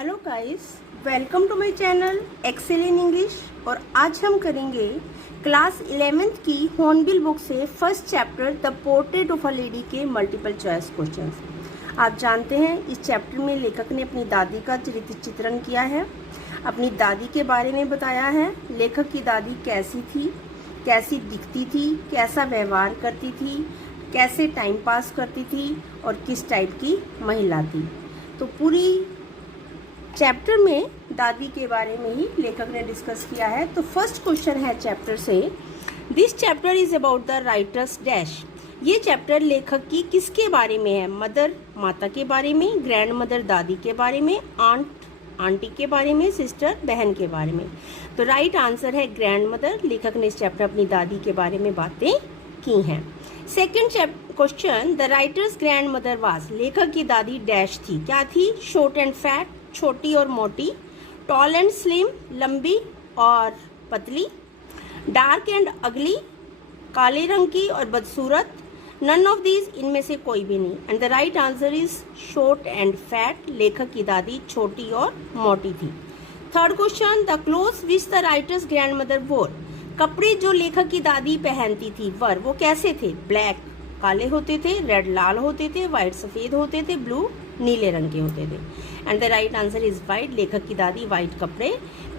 Hello guys, welcome to my channel excel in English. और आज हम करेंगे क्लास 11th की हॉर्नबिल बुक से first chapter the portrait of a lady के मल्टीपल चॉइस क्वेश्चंस। आप जानते हैं इस चैप्टर में लेखक ने अपनी दादी का चरित्र चित्रण किया है, अपनी दादी के बारे में बताया है। लेखक की दादी कैसी थी, कैसी दिखती थी, कैसा व्यवहार करती थी, कैसे टाइम पास करती थी और किस टाइप की महिला थी। तो पूरी चैप्टर में दादी के बारे में ही लेखक ने डिस्कस किया है। तो फर्स्ट क्वेश्चन है चैप्टर से, this chapter is about the writers dash. ये चैप्टर लेखक की किसके बारे में है? मदर माता के बारे में, ग्रैंड मदर दादी के बारे में, आंट आंटी के बारे में, सिस्टर बहन के बारे में। तो राइट आंसर है ग्रैंड मदर। लेखक ने इस चैप्टर अपनी दादी के बारे में बातें की हैं। Second question, the writers grand mother was. लेखक की दादी डैश थी, क्या थी? शॉर्ट एंड फैट, छोटी और मोटी, टॉल एंड स्लिम, लंबी और पतली, डार्क एंड अगली, काले रंग की और बदसूरत, नन ऑफ दीज, इनमें से कोई भी नहीं। And the right answer is short and fat. लेखक की दादी छोटी और मोटी थी। Third question, the clothes which the writers grand mother वोर। कपड़े जो लेखक की दादी पहनती थी वो कैसे थे? ब्लैक काले होते थे, रेड लाल होते थे, व्हाइट सफेद होते थे, ब्लू नीले रंग के होते थे। And the right answer is white. लेखक की दादी व्हाइट कपड़े,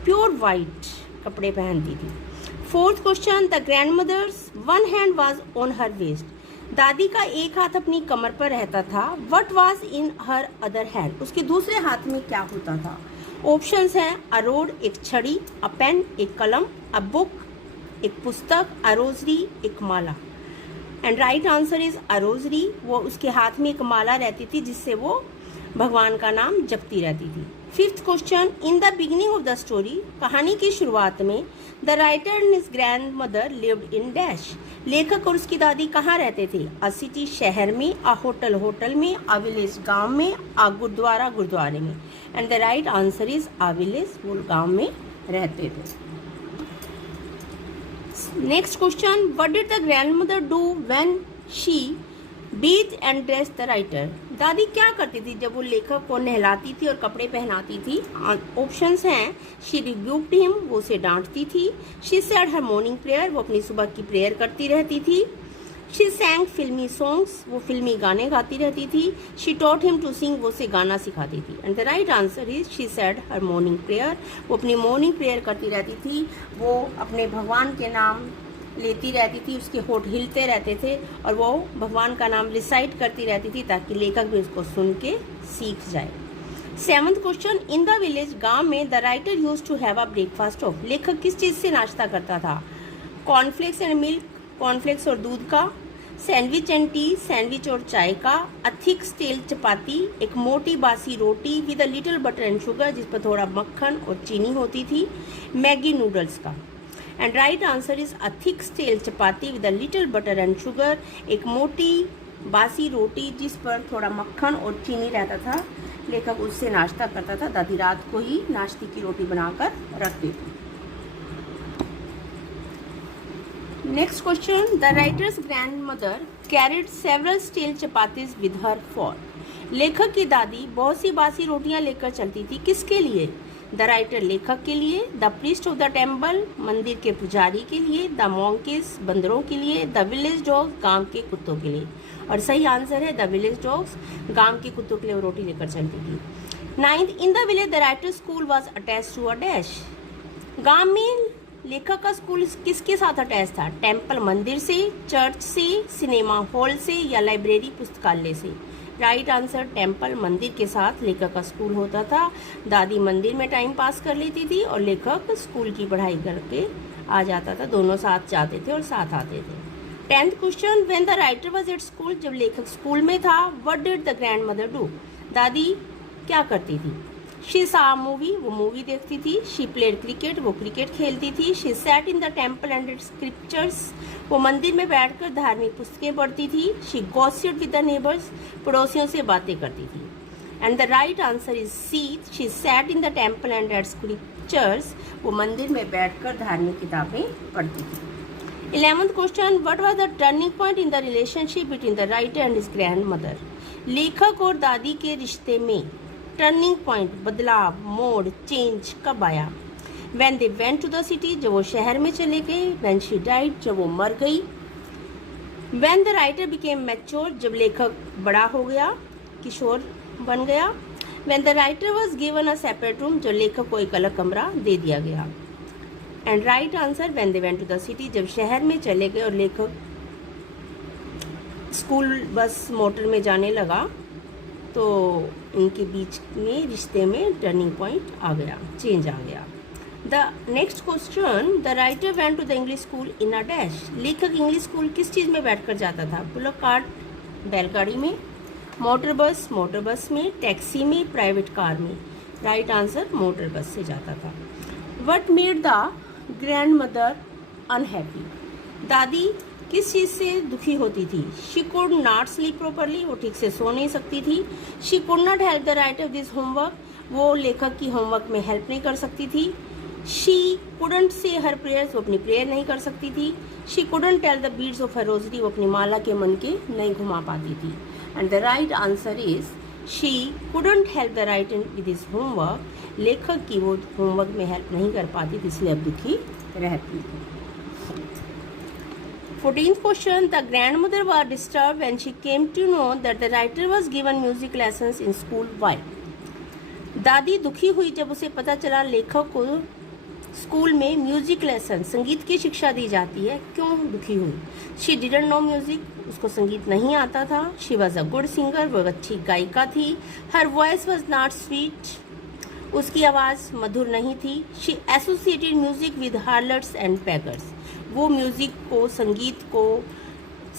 प्योर व्हाइट कपड़े पहनती थी। Fourth question, the grand mother's one hand was on her waist. दादी का एक हाथ अपनी कमर पर रहता था। What was in her other hand. उसके दूसरे हाथ में क्या होता था? ऑप्शंस हैं अ रोड एक छड़ी, अ पेन एक कलम, अ बुक एक पुस्तक, अ रोजरी एक माला। And right answer is a rosary. वो उसके हाथ में एक माला रहती थी जिससे वो भगवान का नाम जपती रहती थी। Fifth question, in the beginning of the story. कहानी की शुरुआत में the writer and his grand mother lived in dash. लेखक और उसकी दादी कहाँ रहते थे? अ सिटी शहर में, अ होटल होटल में, अ विलेज गाँव में, अ गुरुद्वारा गुरुद्वारे में। And the right answer is a village, वो गाँव में रहते थे। Next question, what did the grandmother do when she Beth and dressed the writer. दादी क्या करती थी जब वो लेखक को नहलाती थी और कपड़े पहनाती थी? ऑप्शंस हैं शी रिब्यूक्ड हिम, वो उसे डांटती थी। She said her morning prayer, वो अपनी सुबह की प्रेयर करती रहती थी। शी सैंग फिल्मी सॉन्ग्स, वो फिल्मी गाने गाती रहती थी। She taught him to sing, वो उसे गाना सिखाती थी। And the right answer is she said her morning prayer. वो अपनी मॉर्निंग प्रेयर करती रहती थी। वो अपने भगवान के नाम लेती रहती थी, उसके होठ हिलते रहते थे और वो भगवान का नाम रिसाइट करती रहती थी ताकि लेखक भी उसको सुन के सीख जाए। Seventh question, in the village गांव में the writer used to have a breakfast of. लेखक किस चीज़ से नाश्ता करता था? कॉर्नफ्लेक्स एंड मिल्क, कॉर्नफ्लेक्स और दूध का, सैंडविच एंड टी, सैंडविच और चाय का, अ थिक स्टेल चपाती, एक मोटी बासी रोटी with a little butter and sugar, जिस पर थोड़ा मक्खन और चीनी होती थी, मैगी नूडल्स का। And right answer is a thick stale chapati with a little butter and sugar, एक मोटी बासी रोटी जिस पर थोड़ा मक्खन और चीनी रहता था। लेखक उससे नाश्ता करता था। दादी रात को ही नाश्ते की रोटी बनाकर रखती थी। Next question, the writers grand mother carried several steel chapatis with her for. लेखक की दादी बहुत सी बासी रोटियां लेकर चलती थी, किसके लिए? द राइटर लेखक के लिए, the priest of the temple मंदिर के पुजारी के लिए, द मॉन्केस बंदरों के लिए, द विलेज डॉग्स गांव के कुत्तों के लिए। और सही आंसर है द विलेज डॉग्स, गांव के कुत्तों के लिए वो रोटी लेकर चलती थी। Ninth, in the village the writer school was attach to a dash. गांव में लेखक का स्कूल किसके साथ अटैच था? टेम्पल मंदिर से, चर्च से, सिनेमा हॉल से या लाइब्रेरी पुस्तकालय से। राइट आंसर टेम्पल मंदिर के साथ लेखक का स्कूल होता था। दादी मंदिर में टाइम पास कर लेती थी और लेखक स्कूल की पढ़ाई करके आ जाता था। दोनों साथ जाते थे और साथ आते थे। 10th question, when the writer was at school. जब लेखक स्कूल में था, what did the grand mother do. दादी क्या करती थी? शी सा मूवी, वो मूवी देखती थी। शी प्लेड क्रिकेट, वो क्रिकेट खेलती थी। She sat in the temple and its scriptures, वो मंदिर में बैठकर धार्मिक पुस्तकें पढ़ती थी। She gossiped with the neighbours, पड़ोसियों से बातें करती थी। And the right answer is C, she sat in the temple and at scriptures, वो मंदिर में बैठकर धार्मिक किताबें पढ़ती थी। 11th question, what was the turning point in the relationship between the writer and his grand mother. लेखक और दादी के रिश्ते में टर्निंग पॉइंट, बदलाव, मोड़, चेंज कब आया? When they went to the city, जब वो शहर में चले गए. When she died, जब वो मर गई. When the writer became mature, जब लेखक बड़ा हो गया, किशोर बन गया. When the writer was given a separate room, जब लेखक को एक अलग कमरा दे दिया गया. And right answer, when they went to the city, जब शहर में चले गए और लेखक स्कूल बस मोटर में जाने लगा, तो इनके बीच में रिश्ते में टर्निंग पॉइंट आ गया, चेंज आ गया. The next question, the writer went to the English school in a dash. लेखक इंग्लिश स्कूल किस चीज़ में बैठकर जाता था? बुलक कार्ट, बैलगाड़ी में, मोटर बस में, टैक्सी में, प्राइवेट कार में. राइट आंसर, मोटर बस से जाता था. What made the grand mother unhappy. दादी किस चीज़ से दुखी होती थी? She could not sleep properly, वो ठीक से सो नहीं सकती थी. She could not help the writer this homework, वो लेखक की होमवर्क में हेल्प नहीं कर सकती थी. शी कुडंट से हर प्रेयर्स, वो अपनी प्रेयर नहीं कर सकती थी. She couldn't tell the beads of her rosary, वो अपनी माला के मन के नहीं घुमा पाती थी. And the right answer is she couldn't help the writer with his homework. लेखक की वो होमवर्क में हेल्प नहीं कर पाती थी, इसलिए अब दुखी रहती थी. 14th question, the grandmother was disturbed when she came to know that the writer was given music lessons in school. Why? दादी दुखी हुई जब उसे पता चला लेखक को स्कूल में म्यूजिक लेसन, संगीत की शिक्षा दी जाती है. क्यों दुखी हुई? शी डिडंट नो म्यूजिक, उसको संगीत नहीं आता था. She was a good singer, वो अच्छी गायिका थी. Her voice was not sweet, उसकी आवाज़ मधुर नहीं थी. She associated music with harlots and beggars, वो म्यूजिक को, संगीत को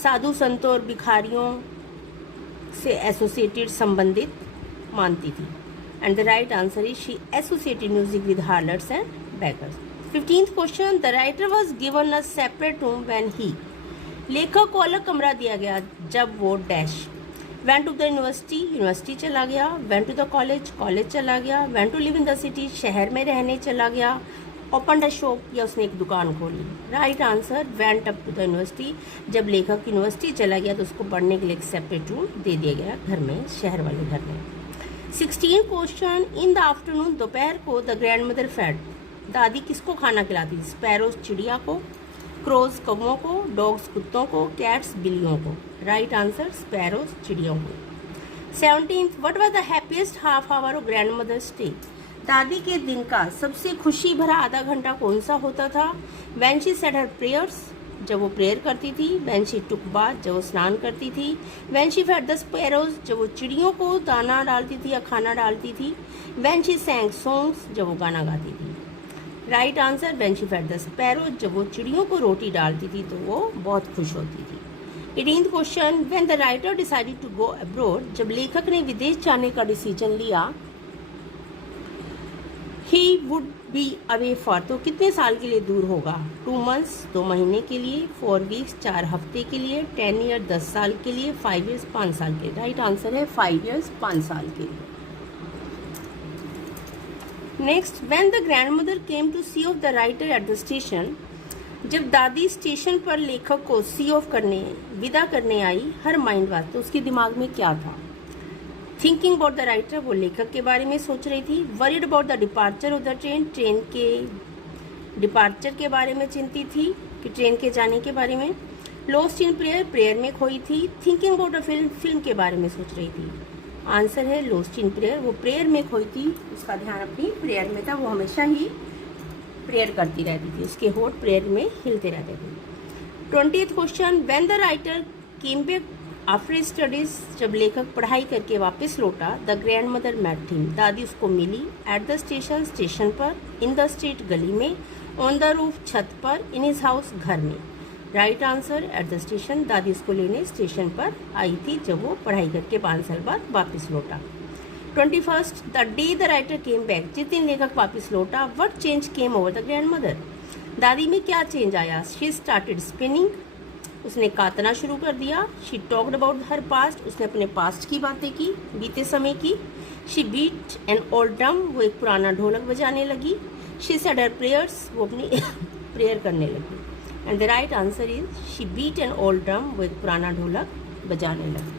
साधु संतों और भिखारियों से एसोसिएटेड, संबंधित मानती थी. And the right answer is she associated music with harlots and beggars. 15th question, the writer was given a separate room when he. लेखक को अलग कमरा दिया गया जब वो dash. went to the university, university चला गया. went to the college, college चला गया. went to live in the city, शहर में रहने चला गया. opened a shop, या उसने एक दुकान खोली. Right answer, went up to the university, जब लेखक यूनिवर्सिटी चला गया तो उसको पढ़ने के लिए एक सेपरेट रूम दे दिया गया घर में, शहर वाले घर में. 16th question, in the afternoon, दोपहर को, द ग्रैंड मदर फेड, दादी किसको खाना खिलाती थी? स्पैरोज चिड़िया को, क्रोज कौवों को, डॉग्स कुत्तों को, कैट्स बिल्लियों को. राइट आंसर, स्पैरोज चिड़ियों को. 17th, what was the happiest half hour of grand mother's day. दादी के दिन का सबसे खुशी भरा आधा घंटा कौन सा होता था? When she said her prayers, जब वो प्रेयर करती थी. व्हेन शी टुक बाथ, जब वो स्नान करती थी. When she fed the sparrows, जब वो चिड़ियों को दाना डालती थी या खाना डालती थी. व्हेन शी सैंग सॉन्ग्स, जब वो गाना गाती थी. Right answer, when she fed the sparrow, जब वो चिड़ियों को रोटी डालती थी तो वो बहुत खुश होती थी. 18th question, when the writer decided to go abroad, जब लेखक ने विदेश जाने का डिसीजन लिया. He would be away for, तो कितने साल के लिए दूर होगा? 2 months, 2 महीने के लिए. 4 weeks, 4 हफ्ते के लिए. 10 years, 10 साल के लिए. 5 years, 5 साल के लिए. राइट आंसर है 5 years, 5 साल के लिए. Next, when the grandmother came to see off the writer at the station, जब दादी स्टेशन पर लेखक को सी ऑफ करने, विदा करने आई, हर माइंड वाज, तो उसके दिमाग में क्या था? थिंकिंग अबाउट द राइटर, वो लेखक के बारे में सोच रही थी. Worried about the departure of the train, train के डिपार्चर के बारे में चिंतित थी कि ट्रेन के जाने के बारे में. लॉस्ट इन प्रेयर, प्रेयर में खोई थी. Thinking about the film, film के बारे में सोच रही थी. आंसर है लॉस्ट इन प्रेयर, वो प्रेयर में खोई थी, उसका ध्यान अपनी प्रेयर में था, वो हमेशा ही प्रेयर करती रहती थी, उसके होठ प्रेयर में हिलते रहते थे. 20th question, when the writer came back after studies, जब लेखक पढ़ाई करके वापस लौटा. The grand mother met him, दादी उसको मिली. एट द स्टेशन, स्टेशन पर. इन द स्ट्रीट, गली में. ऑन द रूफ, छत पर. इन हिज हाउस, घर में. Right answer, eight the station, दादी उसको लेने स्टेशन पर आई थी जब वो पढ़ाई करके 5 साल बाद वापस लौटा. 21st, the day the writer came back, जिस दिन लेखक वापस लौटा. What change came over the grand mother, दादी में क्या चेंज आया? शी स्टार्टेड स्पिनिंग, उसने कातना शुरू कर दिया. She talked about her past, उसने अपने पास्ट की बातें की, बीते समय की. She beat an old drum, वो एक पुराना ढोलक बजाने लगी. शी सेड हर प्रेयर्स, वो अपनी प्रेयर करने लगी. And the right answer is she beat an old drum, वो एक पुराना ढोलक बजाने लगी.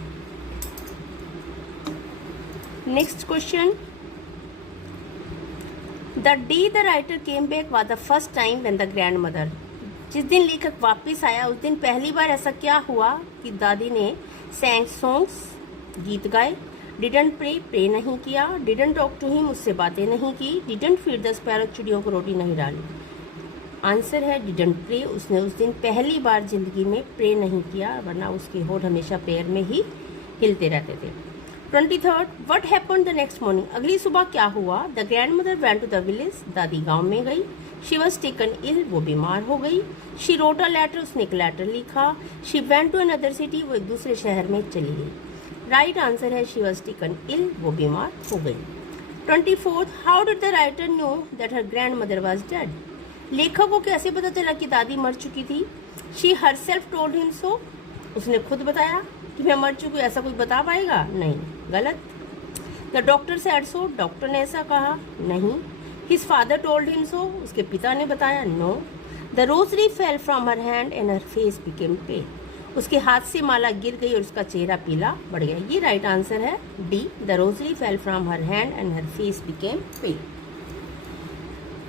Next question, the day the writer came back was the first time when the grand mother, जिस दिन लेखक वापस आया उस दिन पहली बार ऐसा क्या हुआ कि दादी ने सैंग सॉन्ग्स, गीत गाए, डिडंट प्रे नहीं किया, डिडंट टॉक टू हिम, उससे बातें नहीं की, डिडंट फीड द स्पैरो, चिड़ियों को रोटी नहीं डाली। आंसर है डिडंट प्रे, उसने उस दिन पहली बार जिंदगी में प्रे नहीं किया, वरना उसके होठ हमेशा प्रेयर में ही हिलते रहते थे। 23rd, what happened the next morning, अगली सुबह क्या हुआ? The grand mother went to the village, दादी गांव में गई। शी वॉज टेकन इल, वो बीमार हो गई। शी रोट अ लेटर, उसने एक लेटर लिखा। She went to another city, वो एक दूसरे शहर में चली गई। राइट आंसर है शी वॉज टेकन इल, वो बीमार हो गई। 24th, how did the writer know that her grand mother was dead, लेखक को कैसे पता चला कि दादी मर चुकी थी? शी हरसेल्फ टोल्ड हिम सो, उसने खुद बताया कि मैं मर चुकी, ऐसा कोई बता पाएगा? नहीं, गलत। The doctor said so, doctor ने ऐसा कहा? नहीं। His father told him so, उसके पिता ने बताया? No. The rosary fell from her hand and her face became pale, उसके हाथ से माला गिर गई और उसका चेहरा पीला पड़ गया। ये राइट आंसर है D, the rosary fell from her hand and her face became pale.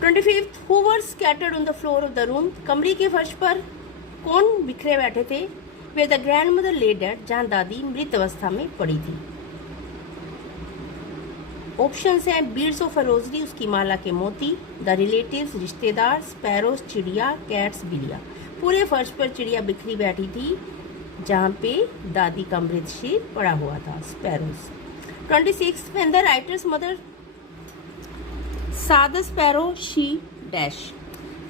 25th, who were scattered on the floor of the room, कमरे के फर्श पर कौन बिखरे बैठे थे? Where the grandmother lay dead, जहाँ दादी मृत अवस्था में पड़ी थी। ऑप्शंस हैं बीड्स ऑफ अ रोजरी, उसकी माला के मोती, द रिलेटिव्स, रिश्तेदार, स्पैरोस, चिड़िया, कैट्स, बिल्लियाँ। पूरे फर्श पर चिड़िया बिखरी बैठी थी जहाँ पे दादी का मृत शरीर पड़ा हुआ था, sparrows. 26, when the writers mother saw the sparrow, she dash,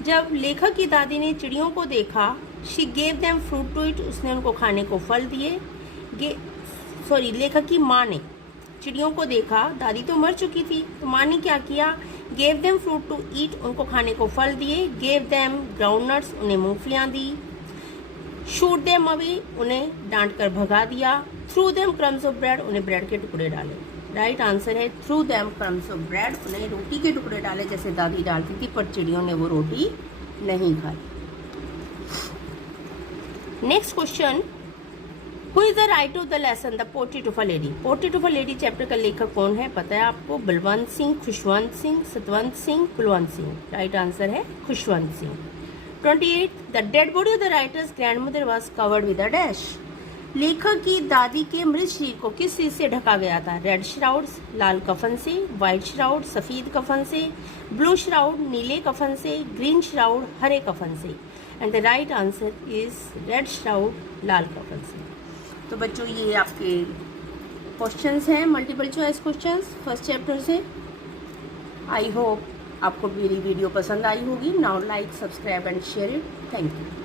जब लेखक की दादी ने चिड़ियों को देखा, she gave them fruit to eat, उसने उनको खाने को फल दिए। लेखक की माँ ने चिड़ियों को देखा, दादी तो मर चुकी थी, तो माँ ने क्या किया? gave them fruit to eat, उनको खाने को फल दिए। gave them groundnuts, उन्हें मूंगफलियाँ दी। shoot them away, उन्हें डांट कर भगा दिया। threw them crumbs of bread, उन्हें ब्रेड के टुकड़े डाले। राइट आंसर है through them crumbs of bread, उन्हें रोटी के टुकड़े डाले जैसे दादी डालती थी, पर चिड़ियों ने वो रोटी नहीं खाई। Next question, who is the writer of the lesson the portrait of a lady, portrait of a lady chapter का लेखक कौन है? पता है आपको? बलवंत सिंह, खुशवंत सिंह, सतवंत सिंह, कुलवंत सिंह। राइट आंसर है Khushwant Singh. 28, the dead body of the writers grandmother was covered with a dash, लेखक की दादी के मृत शरीर को किस चीज से ढका गया था? रेड श्राउड्स, लाल कफन से, व्हाइट श्राउड, सफेद कफन से, ब्लू श्राउड, नीले कफन से, ग्रीन श्राउड, हरे कफन से। And the right answer is red shroud, लाल कफन से। तो बच्चों ये आपके क्वेश्चंस हैं, multiple choice questions first chapter से। आई होप आपको मेरी वीडियो पसंद आई होगी। Now like, subscribe and share it. Thank you.